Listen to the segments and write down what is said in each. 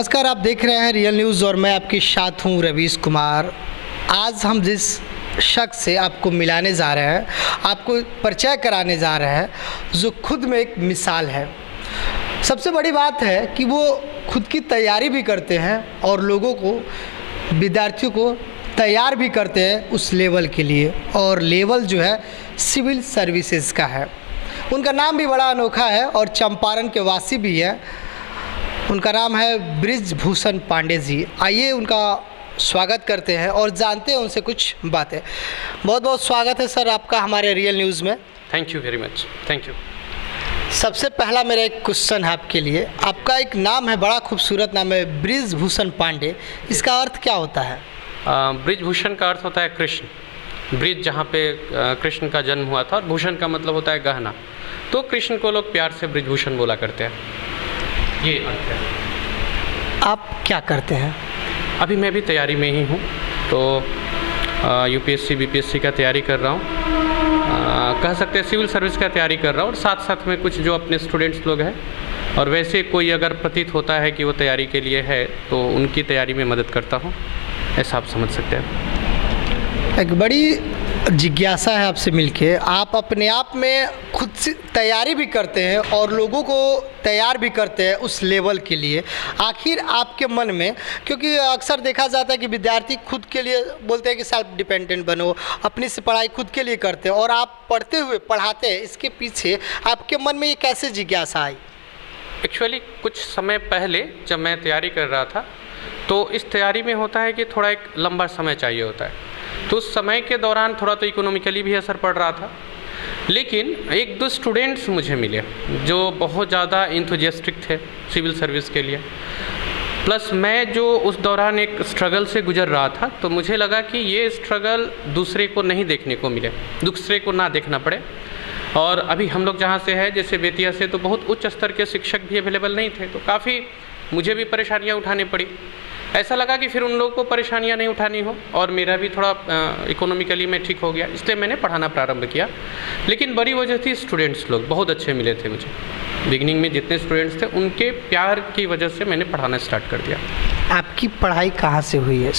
नमस्कार, आप देख रहे हैं रियल न्यूज़ और मैं आपके साथ हूं रवीश कुमार। आज हम जिस शख्स से आपको मिलाने जा रहे हैं, आपको परिचय कराने जा रहे हैं, जो खुद में एक मिसाल है। सबसे बड़ी बात है कि वो खुद की तैयारी भी करते हैं और लोगों को, विद्यार्थियों को तैयार भी करते हैं उस लेवल के लिए, और लेवल जो है सिविल सर्विसेज का है। उनका नाम भी बड़ा अनोखा है और चंपारण के वासी भी है। उनका नाम है बृजभूषण पांडे जी। आइए उनका स्वागत करते हैं और जानते हैं उनसे कुछ बातें। बहुत बहुत स्वागत है सर आपका हमारे रियल न्यूज़ में। Thank you very much. Thank you. सबसे पहला मेरा एक क्वेश्चन है आपके लिए। आपका एक नाम है, बड़ा खूबसूरत नाम है, बृजभूषण पांडे। इसका अर्थ क्या होता है? बृजभूषण का अर्थ होता है कृष्ण। ब्रिज जहाँ पे कृष्ण का जन्म हुआ था, और भूषण का मतलब होता है गहना, तो कृष्ण को लोग प्यार से बृजभूषण बोला करते हैं। ये अर्थ है। आप क्या करते हैं? अभी मैं भी तैयारी में ही हूँ, तो यूपीएससी बीपीएससी का तैयारी कर रहा हूँ। कह सकते हैं सिविल सर्विस का तैयारी कर रहा हूँ, और साथ साथ में कुछ जो अपने स्टूडेंट्स लोग हैं, और वैसे कोई अगर प्रतीत होता है कि वो तैयारी के लिए है तो उनकी तैयारी में मदद करता हूँ, ऐसा आप समझ सकते हैं। एक बड़ी जिज्ञासा है आपसे मिलके। आप अपने आप में खुद से तैयारी भी करते हैं और लोगों को तैयार भी करते हैं उस लेवल के लिए। आखिर आपके मन में, क्योंकि अक्सर देखा जाता है कि विद्यार्थी खुद के लिए बोलते हैं कि सेल्फ डिपेंडेंट बनो, अपनी से पढ़ाई खुद के लिए करते हैं, और आप पढ़ते हुए पढ़ाते हैं, इसके पीछे आपके मन में ये कैसे जिज्ञासा आई? एक्चुअली कुछ समय पहले जब मैं तैयारी कर रहा था, तो इस तैयारी में होता है कि थोड़ा एक लंबा समय चाहिए होता है, तो उस समय के दौरान थोड़ा तो इकोनॉमिकली भी असर पड़ रहा था। लेकिन एक दो स्टूडेंट्स मुझे मिले जो बहुत ज़्यादा इंथुजियास्टिक थे सिविल सर्विस के लिए, प्लस मैं जो उस दौरान एक स्ट्रगल से गुजर रहा था, तो मुझे लगा कि ये स्ट्रगल दूसरे को नहीं देखने को मिले, दूसरे को ना देखना पड़े। और अभी हम लोग जहाँ से है, जैसे बेतिया से, तो बहुत उच्च स्तर के शिक्षक भी अवेलेबल नहीं थे, तो काफ़ी मुझे भी परेशानियाँ उठानी पड़ी। ऐसा लगा कि फिर उन लोगों को परेशानियां नहीं उठानी हो, और मेरा भी थोड़ा इकोनॉमिकली मैं ठीक हो गया, इसलिए मैंने पढ़ाना प्रारंभ किया। लेकिन बड़ी वजह थी स्टूडेंट्स लोग बहुत अच्छे मिले थे मुझे। बिगिनिंग में जितने स्टूडेंट्स थे, उनके प्यार की वजह से मैंने पढ़ाना स्टार्ट कर दिया। आपकी पढ़ाई कहाँ से हुई है?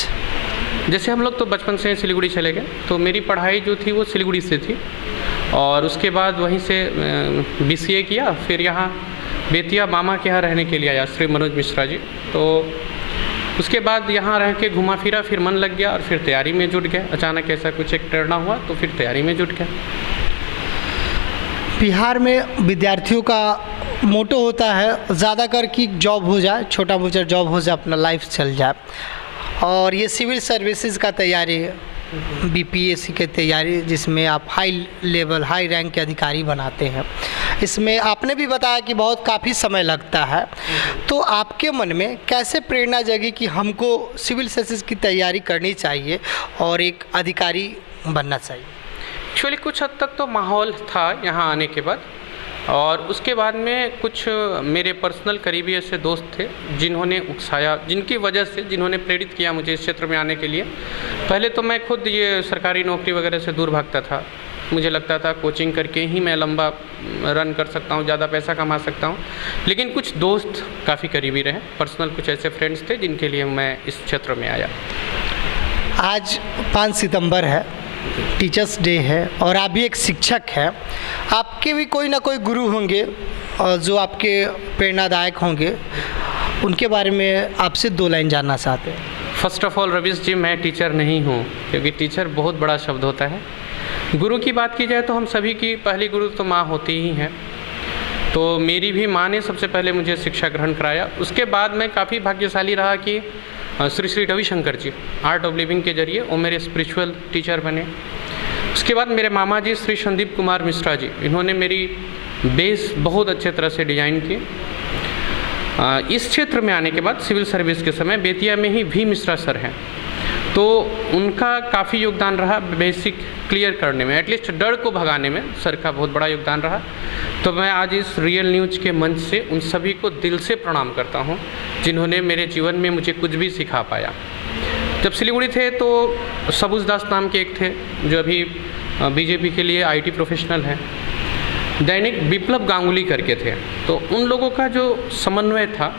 जैसे हम लोग तो बचपन से सिलीगुड़ी चले गए, तो मेरी पढ़ाई जो थी वो सिलीगुड़ी से थी, और उसके बाद वहीं से BCA किया। फिर यहाँ बेतिया मामा के यहाँ रहने के लिए आया, श्री मनोज मिश्रा जी। तो उसके बाद यहाँ रह के घुमा फिरा, फिर मन लग गया और फिर तैयारी में जुट गया। अचानक ऐसा कुछ एक प्रेरणा हुआ, तो फिर तैयारी में जुट गया। बिहार में विद्यार्थियों का मोटो होता है ज़्यादातर कि जॉब हो जाए, छोटा मोटा जॉब हो जाए, अपना लाइफ चल जाए। और ये सिविल सर्विसेज का तैयारी, BPSC की तैयारी, जिसमें आप हाई लेवल, हाई रैंक के अधिकारी बनाते हैं, इसमें आपने भी बताया कि बहुत काफ़ी समय लगता है। तो आपके मन में कैसे प्रेरणा जगी कि हमको सिविल सर्विसेज की तैयारी करनी चाहिए और एक अधिकारी बनना चाहिए? एक्चुअली कुछ हद तक तो माहौल था यहाँ आने के बाद, और उसके बाद में कुछ मेरे पर्सनल करीबी ऐसे दोस्त थे जिन्होंने उकसाया, जिनकी वजह से, जिन्होंने प्रेरित किया मुझे इस क्षेत्र में आने के लिए। पहले तो मैं खुद ये सरकारी नौकरी वगैरह से दूर भागता था। मुझे लगता था कोचिंग करके ही मैं लंबा रन कर सकता हूँ, ज़्यादा पैसा कमा सकता हूँ। लेकिन कुछ दोस्त काफ़ी करीबी रहे, पर्सनल कुछ ऐसे फ्रेंड्स थे जिनके लिए मैं इस क्षेत्र में आया। आज 5 सितंबर है, टीचर्स डे है, और आप भी एक शिक्षक हैं। आपके भी कोई ना कोई गुरु होंगे और जो आपके प्रेरणादायक होंगे, उनके बारे में आपसे 2 लाइन जानना चाहते हैं। फर्स्ट ऑफ ऑल रवीश जी, मैं टीचर नहीं हूँ, क्योंकि टीचर बहुत बड़ा शब्द होता है। गुरु की बात की जाए तो हम सभी की पहली गुरु तो माँ होती ही हैं। तो मेरी भी माँ ने सबसे पहले मुझे शिक्षा ग्रहण कराया। उसके बाद मैं काफ़ी भाग्यशाली रहा कि श्री रविशंकर जी आर्ट ऑफ लिविंग के जरिए वो मेरे स्पिरिचुअल टीचर बने। उसके बाद मेरे मामा जी श्री संदीप कुमार मिश्रा जी, इन्होंने मेरी बेस बहुत अच्छे तरह से डिजाइन की। इस क्षेत्र में आने के बाद सिविल सर्विस के समय बेतिया में ही भी मिश्रा सर हैं, तो उनका काफ़ी योगदान रहा बेसिक क्लियर करने में, एटलीस्ट डर को भगाने में सर का बहुत बड़ा योगदान रहा। तो मैं आज इस रियल न्यूज़ के मंच से उन सभी को दिल से प्रणाम करता हूं जिन्होंने मेरे जीवन में मुझे कुछ भी सिखा पाया। जब सिलीगुड़ी थे तो सबूज दास नाम के एक थे जो अभी BJP के लिए IT प्रोफेशनल हैं, दैनिक विप्लव गांगुली करके थे। तो उन लोगों का जो समन्वय था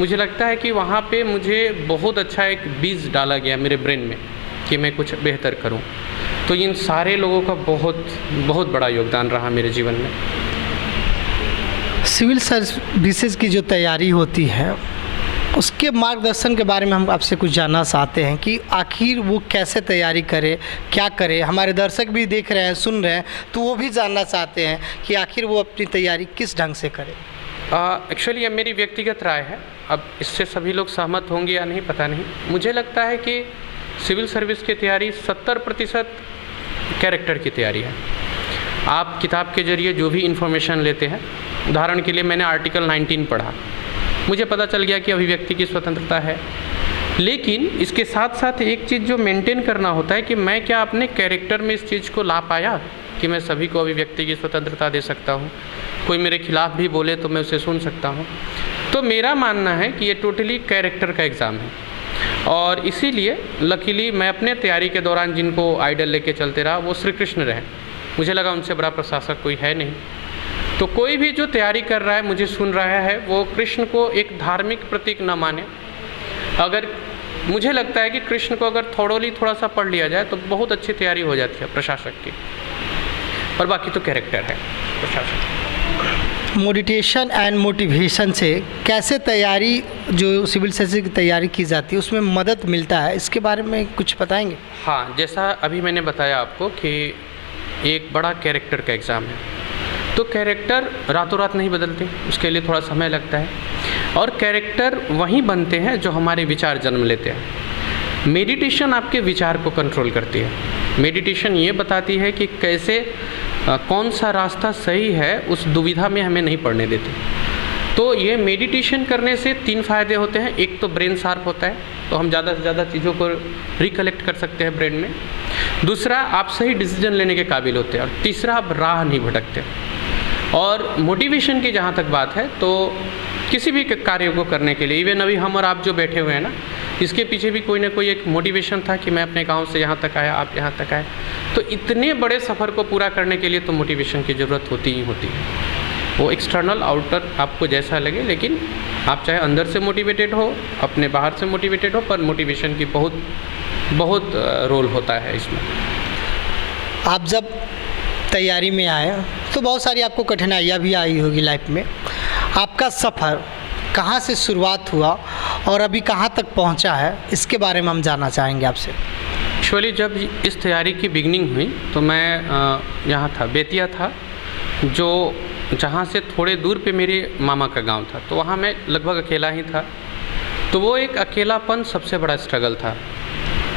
मुझे लगता है कि वहाँ पे मुझे बहुत अच्छा एक बीज डाला गया मेरे ब्रेन में कि मैं कुछ बेहतर करूँ। तो इन सारे लोगों का बहुत बहुत बड़ा योगदान रहा मेरे जीवन में। सिविल सर्विसेज की जो तैयारी होती है उसके मार्गदर्शन के बारे में हम आपसे कुछ जानना चाहते हैं कि आखिर वो कैसे तैयारी करे, क्या करे। हमारे दर्शक भी देख रहे हैं, सुन रहे हैं, तो वो भी जानना चाहते हैं कि आखिर वो अपनी तैयारी किस ढंग से करे। एक्चुअली ये मेरी व्यक्तिगत राय है, अब इससे सभी लोग सहमत होंगे या नहीं पता नहीं। मुझे लगता है कि सिविल सर्विस की तैयारी 70% कैरेक्टर की तैयारी है। आप किताब के ज़रिए जो भी इन्फॉर्मेशन लेते हैं, उदाहरण के लिए मैंने आर्टिकल 19 पढ़ा, मुझे पता चल गया कि अभिव्यक्ति की स्वतंत्रता है, लेकिन इसके साथ साथ एक चीज़ जो मेंटेन करना होता है कि मैं क्या अपने कैरेक्टर में इस चीज़ को ला पाया कि मैं सभी को अभिव्यक्ति की स्वतंत्रता दे सकता हूँ, कोई मेरे खिलाफ भी बोले तो मैं उसे सुन सकता हूँ। तो मेरा मानना है कि ये टोटली कैरेक्टर का एग्ज़ाम है, और इसीलिए लकीली मैं अपने तैयारी के दौरान जिनको आइडल लेके चलते रहा वो श्री कृष्ण रहे। मुझे लगा उनसे बड़ा प्रशासक कोई है नहीं। तो कोई भी जो तैयारी कर रहा है, मुझे सुन रहा है, वो कृष्ण को एक धार्मिक प्रतीक न माने। अगर मुझे लगता है कि कृष्ण को अगर थोड़ा सा पढ़ लिया जाए तो बहुत अच्छी तैयारी हो जाती है प्रशासक की, और बाकी तो कैरेक्टर है प्रशासक। मेडिटेशन एंड मोटिवेशन से कैसे तैयारी, जो सिविल सर्विस की तैयारी की जाती है, उसमें मदद मिलता है, इसके बारे में कुछ बताएंगे? हाँ, जैसा अभी मैंने बताया आपको कि एक बड़ा कैरेक्टर का एग्ज़ाम है, तो कैरेक्टर रातों रात नहीं बदलते, उसके लिए थोड़ा समय लगता है, और कैरेक्टर वहीं बनते हैं जो हमारे विचार जन्म लेते हैं। मेडिटेशन आपके विचार को कंट्रोल करती है। मेडिटेशन ये बताती है कि कैसे कौन सा रास्ता सही है, उस दुविधा में हमें नहीं पड़ने देती। तो ये मेडिटेशन करने से 3 फ़ायदे होते हैं। एक तो ब्रेन शार्प होता है, तो हम ज़्यादा से ज़्यादा चीज़ों को रिकलेक्ट कर सकते हैं ब्रेन में। दूसरा, आप सही डिसीजन लेने के काबिल होते हैं, और तीसरा, आप राह नहीं भटकते। और मोटिवेशन की जहाँ तक बात है, तो किसी भी कार्य को करने के लिए, इवन अभी हम और आप जो बैठे हुए हैं ना, इसके पीछे भी कोई ना कोई एक मोटिवेशन था कि मैं अपने गांव से यहाँ तक आया, आप यहाँ तक आए। तो इतने बड़े सफ़र को पूरा करने के लिए तो मोटिवेशन की ज़रूरत होती ही होती है। वो एक्सटर्नल आउटर आपको जैसा लगे, लेकिन आप चाहे अंदर से मोटिवेटेड हो, अपने बाहर से मोटिवेटेड हो, पर मोटिवेशन की बहुत बहुत रोल होता है इसमें। आप जब तैयारी में आए तो बहुत सारी आपको कठिनाइयाँ भी आई होगी लाइफ में। आपका सफ़र कहाँ से शुरुआत हुआ और अभी कहाँ तक पहुँचा है, इसके बारे में हम जानना चाहेंगे आपसे। एक्चुअली जब इस तैयारी की बिगनिंग हुई तो मैं यहाँ था, बेतिया था, जो जहाँ से थोड़े दूर पे मेरे मामा का गांव था, तो वहाँ मैं लगभग अकेला ही था। तो वो एक अकेलापन सबसे बड़ा स्ट्रगल था।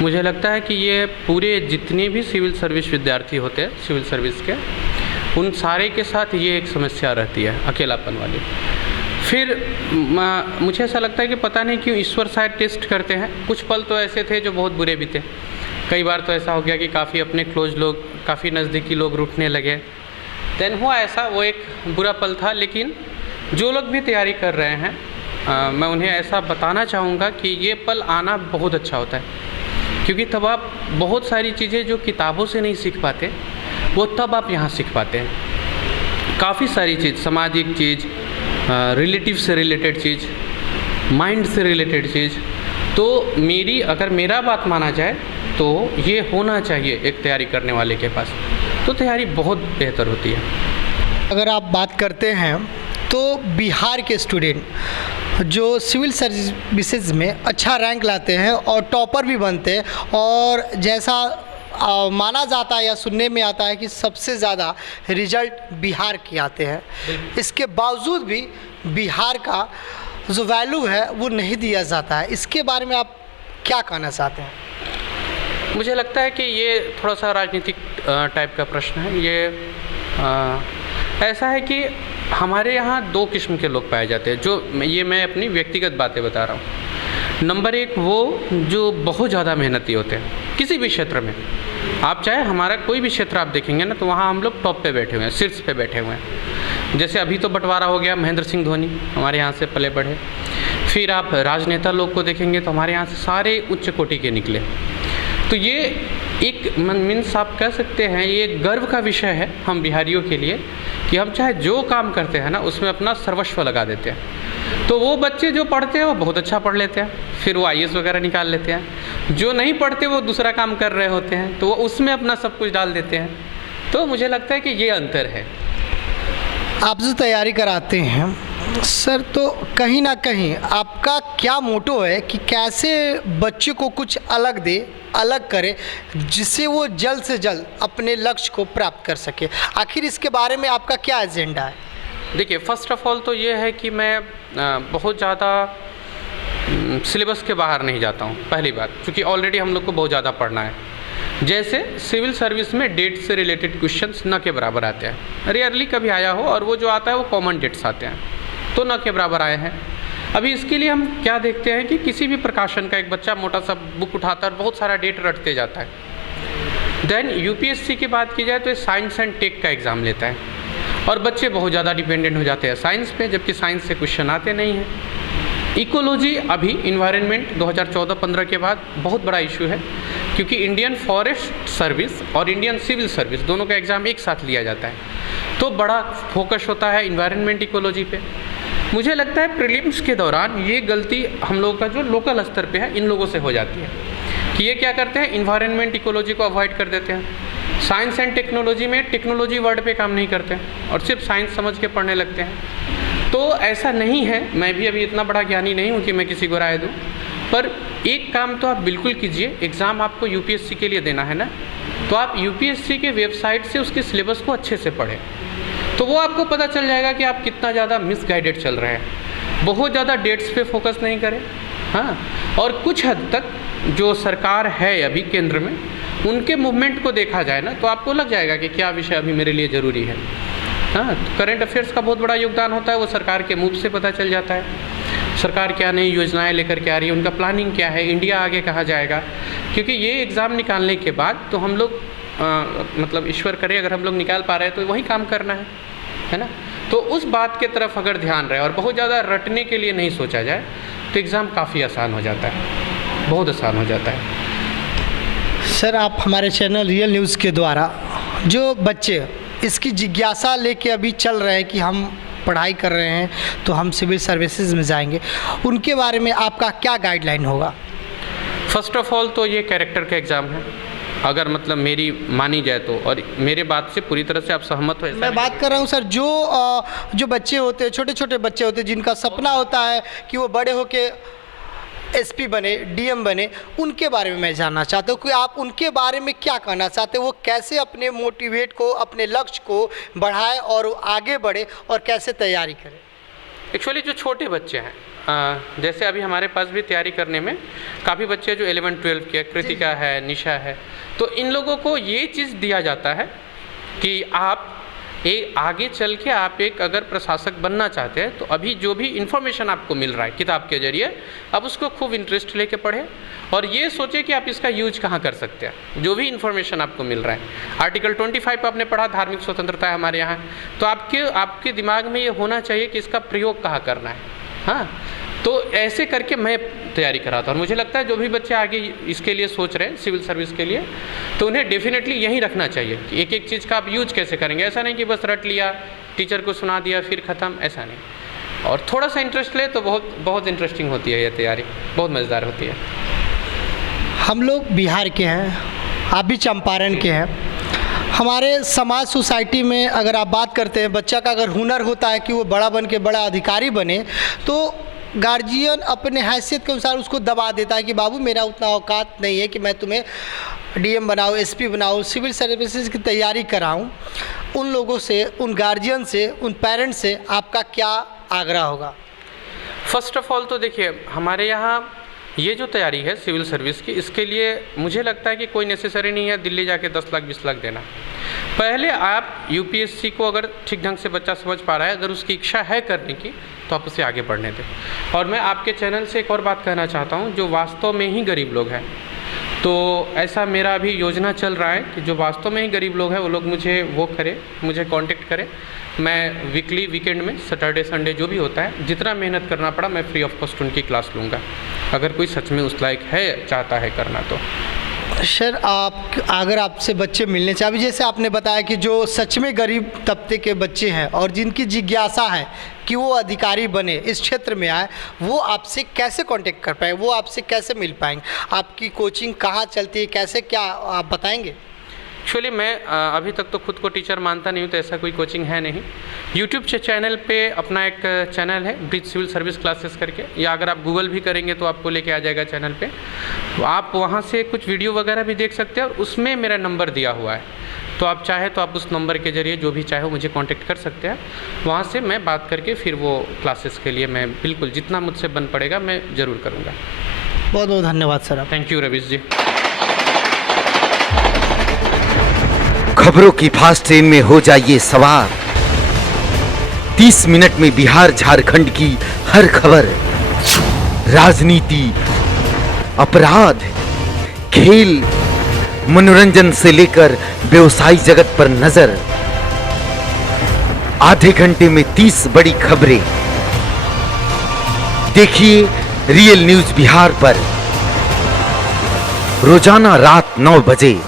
मुझे लगता है कि ये पूरे जितने भी सिविल सर्विस विद्यार्थी होते हैं सिविल सर्विस के, उन सारे के साथ ये एक समस्या रहती है, अकेलापन वाली। फिर मुझे ऐसा लगता है कि पता नहीं क्यों ईश्वर शायद टेस्ट करते हैं। कुछ पल तो ऐसे थे जो बहुत बुरे भी थे। कई बार तो ऐसा हो गया कि काफ़ी अपने क्लोज लोग, काफ़ी नज़दीकी लोग रूठने लगे। देन हुआ ऐसा, वो एक बुरा पल था। लेकिन जो लोग भी तैयारी कर रहे हैं, मैं उन्हें ऐसा बताना चाहूँगा कि ये पल आना बहुत अच्छा होता है, क्योंकि तब आप बहुत सारी चीज़ें जो किताबों से नहीं सीख पाते, वो तब आप यहाँ सीख पाते हैं। काफ़ी सारी चीज़, सामाजिक चीज़, रिलेटिव से रिलेटेड चीज़, माइंड से रिलेटेड चीज़। तो अगर मेरा बात माना जाए तो ये होना चाहिए एक तैयारी करने वाले के पास, तो तैयारी बहुत बेहतर होती है। अगर आप बात करते हैं तो बिहार के स्टूडेंट जो सिविल सर्विसेज में अच्छा रैंक लाते हैं और टॉपर भी बनते हैं, और जैसा माना जाता है या सुनने में आता है कि सबसे ज़्यादा रिजल्ट बिहार के आते हैं, इसके बावजूद भी बिहार का जो वैल्यू है वो नहीं दिया जाता है। इसके बारे में आप क्या कहना चाहते हैं? मुझे लगता है कि ये थोड़ा सा राजनीतिक टाइप का प्रश्न है। ये ऐसा है कि हमारे यहाँ 2 किस्म के लोग पाए जाते हैं, जो मैं अपनी व्यक्तिगत बातें बता रहा हूँ। नंबर 1 वो जो बहुत ज़्यादा मेहनती होते हैं किसी भी क्षेत्र में। आप चाहे हमारा कोई भी क्षेत्र आप देखेंगे ना, तो वहाँ हम लोग टॉप पे बैठे हुए हैं, शीर्ष पे बैठे हुए हैं। जैसे अभी तो बंटवारा हो गया, महेंद्र सिंह धोनी हमारे यहाँ से पले बढ़े। फिर आप राजनेता लोग को देखेंगे तो हमारे यहाँ से सारे उच्च कोटि के निकले। तो ये एक मीन्स आप कह सकते हैं ये गर्व का विषय है हम बिहारियों के लिए, कि हम चाहे जो काम करते हैं ना उसमें अपना सर्वस्व लगा देते हैं। तो वो बच्चे जो पढ़ते हैं वो बहुत अच्छा पढ़ लेते हैं, फिर वो IAS वगैरह निकाल लेते हैं। जो नहीं पढ़ते वो दूसरा काम कर रहे होते हैं, तो वो उसमें अपना सब कुछ डाल देते हैं। तो मुझे लगता है कि ये अंतर है। आप जो तैयारी कराते हैं सर, तो कहीं ना कहीं आपका क्या मोटो है कि कैसे बच्चे को कुछ अलग दे, अलग करे, जिससे वो जल्द से जल्द अपने लक्ष्य को प्राप्त कर सके? आखिर इसके बारे में आपका क्या एजेंडा है? देखिए, फ़र्स्ट ऑफ ऑल तो ये है कि मैं बहुत ज़्यादा सिलेबस के बाहर नहीं जाता हूँ, पहली बात, क्योंकि ऑलरेडी हम लोग को बहुत ज़्यादा पढ़ना है। जैसे सिविल सर्विस में डेट से रिलेटेड क्वेश्चंस न के बराबर आते हैं, रेयरली कभी आया हो, और वो जो आता है वो कॉमन डेट्स आते हैं, तो न के बराबर आए हैं। अभी इसके लिए हम क्या देखते हैं कि किसी भी प्रकाशन का एक बच्चा मोटा सा बुक उठाता है और बहुत सारा डेट रटते जाता है। देन UPSC की बात की जाए तो ये साइंस एंड टेक का एग्ज़ाम लेता है, और बच्चे बहुत ज़्यादा डिपेंडेंट हो जाते हैं साइंस पे, जबकि साइंस से क्वेश्चन आते नहीं हैं। इकोलॉजी अभी इन्वायरमेंट 2014-15 के बाद बहुत बड़ा इशू है, क्योंकि इंडियन फॉरेस्ट सर्विस और इंडियन सिविल सर्विस दोनों का एग्ज़ाम एक साथ लिया जाता है, तो बड़ा फोकस होता है इन्वायरमेंट इकोलॉजी पे। मुझे लगता है प्रीलिम्स के दौरान ये गलती हम लोगों का जो लोकल स्तर पे है इन लोगों से हो जाती है कि ये क्या करते हैं, इन्वायरमेंट इकोलॉजी को अवॉइड कर देते हैं। साइंस एंड टेक्नोलॉजी में टेक्नोलॉजी वर्ड पे काम नहीं करते और सिर्फ साइंस समझ के पढ़ने लगते हैं। तो ऐसा नहीं है, मैं भी अभी इतना बड़ा ज्ञानी नहीं हूँ कि मैं किसी को राय दूँ, पर एक काम तो आप बिल्कुल कीजिए, एग्ज़ाम आपको UPSC के लिए देना है ना, तो आप UPSC के वेबसाइट से उसके सिलेबस को अच्छे से पढ़ें, तो वो आपको पता चल जाएगा कि आप कितना ज़्यादा मिसगाइडेड चल रहे हैं। बहुत ज़्यादा डेट्स पे फोकस नहीं करें, हाँ, और कुछ हद तक जो सरकार है अभी केंद्र में, उनके मूवमेंट को देखा जाए ना, तो आपको लग जाएगा कि क्या विषय अभी मेरे लिए ज़रूरी है। हाँ, करंट अफेयर्स का बहुत बड़ा योगदान होता है, वो सरकार के मूव से पता चल जाता है। सरकार क्या नई योजनाएं लेकर के आ रही है, उनका प्लानिंग क्या है, इंडिया आगे कहाँ जाएगा। क्योंकि ये एग्ज़ाम निकालने के बाद तो हम लोग मतलब ईश्वर करे अगर हम लोग निकाल पा रहे हैं तो वही काम करना है ना। तो उस बात के तरफ अगर ध्यान रहे और बहुत ज़्यादा रटने के लिए नहीं सोचा जाए तो एग्ज़ाम काफ़ी आसान हो जाता है, बहुत आसान हो जाता है। सर, आप हमारे चैनल रियल न्यूज़ के द्वारा जो बच्चे इसकी जिज्ञासा लेके अभी चल रहे हैं कि हम पढ़ाई कर रहे हैं तो हम सिविल सर्विसेज में जाएंगे, उनके बारे में आपका क्या गाइडलाइन होगा? फर्स्ट ऑफ ऑल तो ये कैरेक्टर का एग्ज़ाम है, अगर मतलब मेरी मानी जाए तो, और मेरे बात से पूरी तरह से आप सहमत हो? मैं बात कर रहा हूँ सर, जो बच्चे होते हैं, छोटे छोटे बच्चे होते हैं, जिनका सपना होता है कि वो बड़े होके SP बने, DM बने, उनके बारे में मैं जानना चाहता हूँ कि आप उनके बारे में क्या कहना चाहते हैं, वो कैसे अपने मोटिवेट को, अपने लक्ष्य को बढ़ाए और आगे बढ़े और कैसे तैयारी करें? एक्चुअली जो छोटे बच्चे हैं, जैसे अभी हमारे पास भी तैयारी करने में काफ़ी बच्चे जो 11-12 के, कृतिका है, निशा है, तो इन लोगों को ये चीज़ दिया जाता है कि आप आगे चल के आप एक अगर प्रशासक बनना चाहते हैं तो अभी जो भी इन्फॉर्मेशन आपको मिल रहा है किताब के जरिए, आप उसको खूब इंटरेस्ट लेके पढ़ें और ये सोचें कि आप इसका यूज कहाँ कर सकते हैं। जो भी इन्फॉर्मेशन आपको मिल रहा है, आर्टिकल 25 आपने पढ़ा, धार्मिक स्वतंत्रता है हमारे यहाँ, तो आपके दिमाग में ये होना चाहिए कि इसका प्रयोग कहाँ करना है। हाँ, तो ऐसे करके मैं तैयारी कराता हूँ। और मुझे लगता है जो भी बच्चे आगे इसके लिए सोच रहे हैं सिविल सर्विस के लिए, तो उन्हें डेफिनेटली यही रखना चाहिए कि एक एक चीज़ का आप यूज कैसे करेंगे। ऐसा नहीं कि बस रट लिया, टीचर को सुना दिया फिर ख़त्म, ऐसा नहीं। और थोड़ा सा इंटरेस्ट ले तो बहुत बहुत इंटरेस्टिंग होती है ये तैयारी, बहुत मज़ेदार होती है। हम लोग बिहार के हैं, आप भी चंपारण के हैं। हमारे समाज सोसाइटी में अगर आप बात करते हैं, बच्चा का अगर हुनर होता है कि वो बड़ा बन के बड़ा अधिकारी बने, तो गार्जियन अपने हैसियत के अनुसार उसको दबा देता है कि बाबू मेरा उतना औकात नहीं है कि मैं तुम्हें DM बनाऊँ, SP बनाऊँ, सिविल सर्विसेज की तैयारी कराऊँ। उन लोगों से, उन गार्जियन से, उन पेरेंट्स से आपका क्या आग्रह होगा? फर्स्ट ऑफ ऑल तो देखिए, हमारे यहाँ ये जो तैयारी है सिविल सर्विस की, इसके लिए मुझे लगता है कि कोई नेसेसरी नहीं है दिल्ली जाके 10 लाख 20 लाख देना। पहले आप UPSC को अगर ठीक ढंग से बच्चा समझ पा रहा है, अगर उसकी इच्छा है करने की, तो आप उसे आगे बढ़ने दें। और मैं आपके चैनल से एक और बात कहना चाहता हूँ, जो वास्तव में ही गरीब लोग हैं, तो ऐसा मेरा अभी योजना चल रहा है कि जो वास्तव में ही गरीब लोग हैं वो लोग मुझे कांटेक्ट करें। मैं वीकली, वीकेंड में, सैटरडे संडे जो भी होता है, जितना मेहनत करना पड़ा मैं फ्री ऑफ कॉस्ट उनकी क्लास लूँगा, अगर कोई सच में उस लायक है, चाहता है करना तो। सर आप अगर आपसे बच्चे मिलने चाहिए, अभी जैसे आपने बताया कि जो सच में गरीब तबके के बच्चे हैं और जिनकी जिज्ञासा है कि वो अधिकारी बने, इस क्षेत्र में आए, वो आपसे कैसे कांटेक्ट कर पाए, वो आपसे कैसे मिल पाएंगे? आपकी कोचिंग कहाँ चलती है, कैसे, क्या आप बताएंगे? एक्चुअली मैं अभी तक तो खुद को टीचर मानता नहीं हूँ, तो ऐसा कोई कोचिंग है नहीं। यूट्यूब चैनल पे अपना एक चैनल है ब्रिज सिविल सर्विस क्लासेस करके, या अगर आप गूगल भी करेंगे तो आपको लेके आ जाएगा चैनल पे, तो आप वहाँ से कुछ वीडियो वगैरह भी देख सकते हैं, और उसमें मेरा नंबर दिया हुआ है, तो आप चाहे तो आप उस नंबर के ज़रिए जो भी चाहे मुझे कांटेक्ट कर सकते हैं। वहाँ से मैं बात करके फिर वो क्लासेस के लिए मैं बिल्कुल जितना मुझसे बन पड़ेगा मैं ज़रूर करूँगा। बहुत बहुत धन्यवाद सर आप। थैंक यू रवीश जी। खबरों की फास्ट ट्रेन में हो जाइए सवार। 30 मिनट में बिहार झारखंड की हर खबर, राजनीति, अपराध, खेल, मनोरंजन से लेकर व्यवसायी जगत पर नजर। आधे घंटे में 30 बड़ी खबरें। देखिए रियल न्यूज बिहार पर रोजाना रात 9 बजे।